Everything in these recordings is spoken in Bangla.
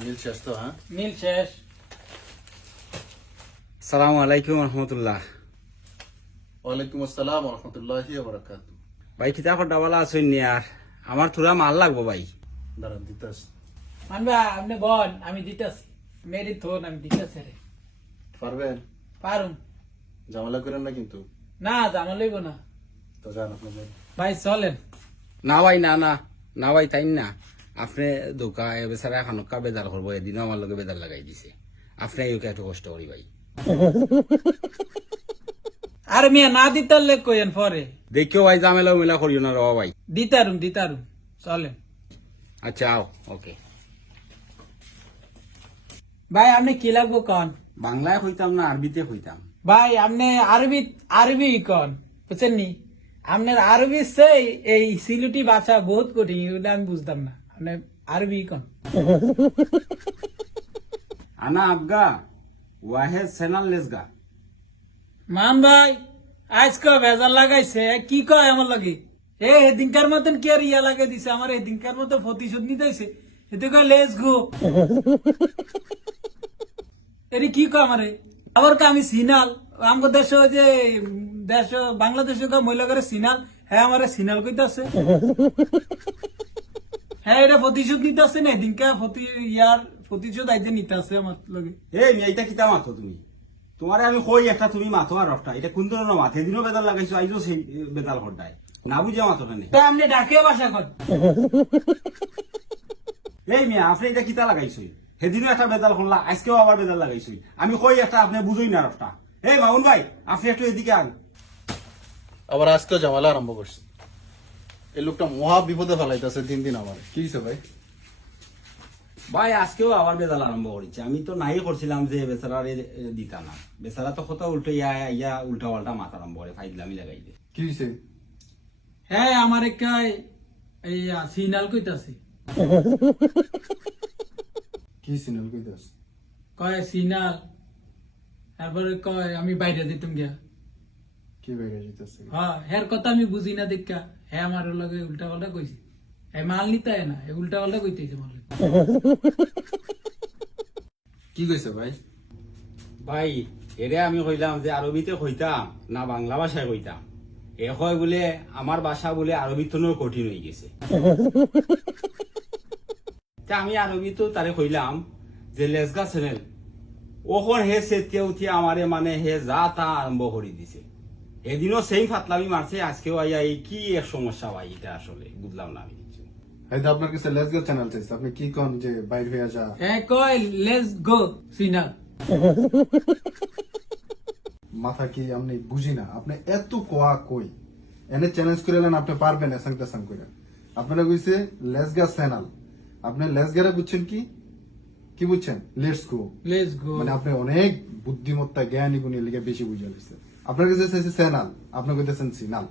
মিল শেষ তো হ্যাঁ? মিল শেষ। সালাম আলাইকুম রহমতুল্লাহ। ওয়ালাইকুম আসসালাম রহমতুল্লাহ বরাকাত ভাই কিতা ডাবালা আছেন নি আর? আমার থোড়া মাল লাগবো ভাই। দাঁড়ান দিতাস মানবা আপনি বল আমি দিতেছি। মেরি থোন আমি দিতেছি রে পারবেন? পারুম। ঝামেলা করেন না কিন্তু? না জামা লইব না। তো যান আপনাদের ভাই চলেন। না ভাই না না। না ভাই তাই না? আপনি দোকা এ বেচারা খানকা বেদার করব এদিনও আমার লগে বেদার লাগাই দিছে। আপনি ইউকে একটু কষ্ট করি ভাই। আর মিয়া না দিতারলে কইেন পরে। দেখিও ভাই জামেলা মেলা করিও না রবা ভাই। দিতারুম দিতারুম। চলেন। আচ্ছা আও ওকে। ভাই আপনি কি লাগবো কন? বাংলায় হইতাম না আরবিতে হইতাম। ভাই আপনি আরবি আরবি কন বুঝছেন নি আপনার আরবি সেই এই সিলুটি বাছা বহুত কঠিন এগুলো আমি বুঝতাম না। লেসগা মান আজকে ভেজাল লাগাইছে কি কয় আমার লাগে? এ হেদিনকার মতন কি আর ইয়া লাগাই দিছে? আমার হেদিনকার মতো প্রতিশোধ নিতেছে এতে কয় লেস গো। এরি কি কয় আমারে? আবার কা আমি সিনাল। আমার দেশ যে দেশ বাংলাদেশে মহিলা করে সিনাল। হ্যাঁ আমারে সিনাল কইতাছে। হ্যাঁ এটা প্রতিশোধ নিতেছে না এদিনকা প্রতি ইয়ার প্রতিশোধ আইতে নিতেছে আমার লগে। এই মেয়ে এটা কিতা মাথো তুমি? তোমারে আমি কই একটা তুমি মাথো আর রফটা? এটা কোন ধরনের মাথে? এদিনও বেদাল লাগাইছো আইজো সেই বেদাল হড্ডায়। না বুঝে মাথো কেন? তা আপনি ডাকে বাসা কর। এই মেয়ে আপনি এটা কিতা সেদিনও একটা শুনলা আজকেও আবার আমি কই একটা আপনি বুঝই না রফটা। এই মামুন ভাই আপনি একটু এদিকে আন। আবার আজকেও ঝামেলা আরম্ভ করছে। এই লোকটা মহা বিপদে ফেলাইতেছে দিন দিন আমার। কি হয়েছে ভাই? ভাই আজকেও আবার বেদাল আরম্ভ করেছে। আমি তো নাই করছিলাম যে বেচারার দিতা না। বেচারা তো কত উল্টো ইয়া ইয়া উল্টা পাল্টা মাথা আরম্ভ করে ফাইদলামি লাগাই দে। কি হয়েছে হ্যাঁ আমার একাই এই সিনাল কইতাছে। কি কইতাস কয় সিনাল তারপরে কয় আমি বাইরে দিতাম গিয়া। কি বাইরে যেতেছে হ্যাঁ কথা আমি বুঝি না দেখা। হ্যাঁ আমার লগে উল্টা পাল্টা কইছে হ্যাঁ মাল নিতে না এ উল্টা পাল্টা কইতেছে মাল কি কইছে ভাই? ভাই এরে আমি কইলাম যে আরবিতে কইতাম না বাংলা ভাষায় কইতাম। এ হয় বলে আমার ভাষা বলে আরবি তো কঠিন হয়ে গেছে। তা আমি আরবি তো তারে কইলাম যে লেসগা চ্যানেল ওখন হে সেতিয়া উঠিয়া আমারে মানে হে যা তা আরম্ভ করে দিছে। এদিনও সেই ফাতলামি মারছে আজকেও আইয়া এই কি এক সমস্যা ভাই এটা আসলে বুঝলাম না আমি আপনার কাছে লেসগেল চ্যানেল চাইছে আপনি কি কোন যে বাইরে হয়ে যা হ্যাঁ কয় লেটস গো সিনাল মাথা কি আপনি বুঝি না আপনি এত কোয়া কই? এনে চ্যালেঞ্জ করে এলেন আপনি পারবেন এসাং তেসাং করে। আপনারা কইছে লেসগা চ্যানেল আপনি লেসগারে বুঝছেন কি? কি বুঝছেন? লেটস গো লেটস গো মানে আপনি অনেক বুদ্ধিমত্তা জ্ঞানী গুণী লিগে বেশি বুঝে গেছে আপনার কাছে চাইছে চ্যানেল আপনি কইতেছেন সিনাল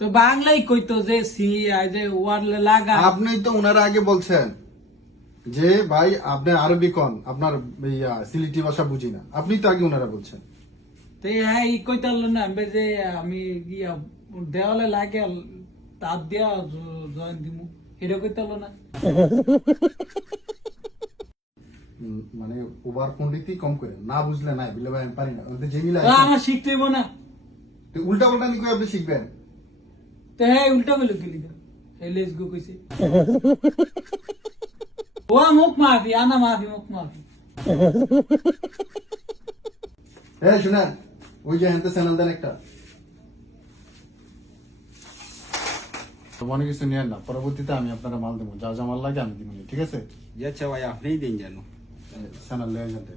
তো বাংলাই কইতো যে সি আই যে ওয়ার লাগা। আপনি তো ওনারা আগে বলছেন যে ভাই আপনি আরবি কন আপনার ইয়া সিলিটি ভাষা বুঝি না। আপনি তো আগে ওনারা বলছেন। তো হ্যাঁ ই কইতাল না আমি যে আমি ইয়া দেওয়ালে লাগে তার দিয়া জয়েন দিমু। এটা কইতাল না। মানে ওভার পন্ডিতই কম করে না বুঝলে নাই বুঝলে ভাই আমি পারি না। ওদের যে মিলে তো। আমার শিখতে হইব না। উল্টা পাল্টা নি কই আপনি শিখবেন? তো হ্যাঁ উল্টা কইলো কি লিগা এই লেটস গো কইছে। ও মুখ মাফি আনা মাফি মুখ মাফি। হ্যাঁ শুনেন ওই যে হেনতে চ্যানেল দেন একটা। মনে কিছু নিয়েন না পরবর্তীতে আমি আপনারা মাল দেবো যা যা মাল লাগে আমি দিব ঠিক আছে? যে আচ্ছা ভাই আপনিই দিন জানো চ্যানেল লেগে যেতে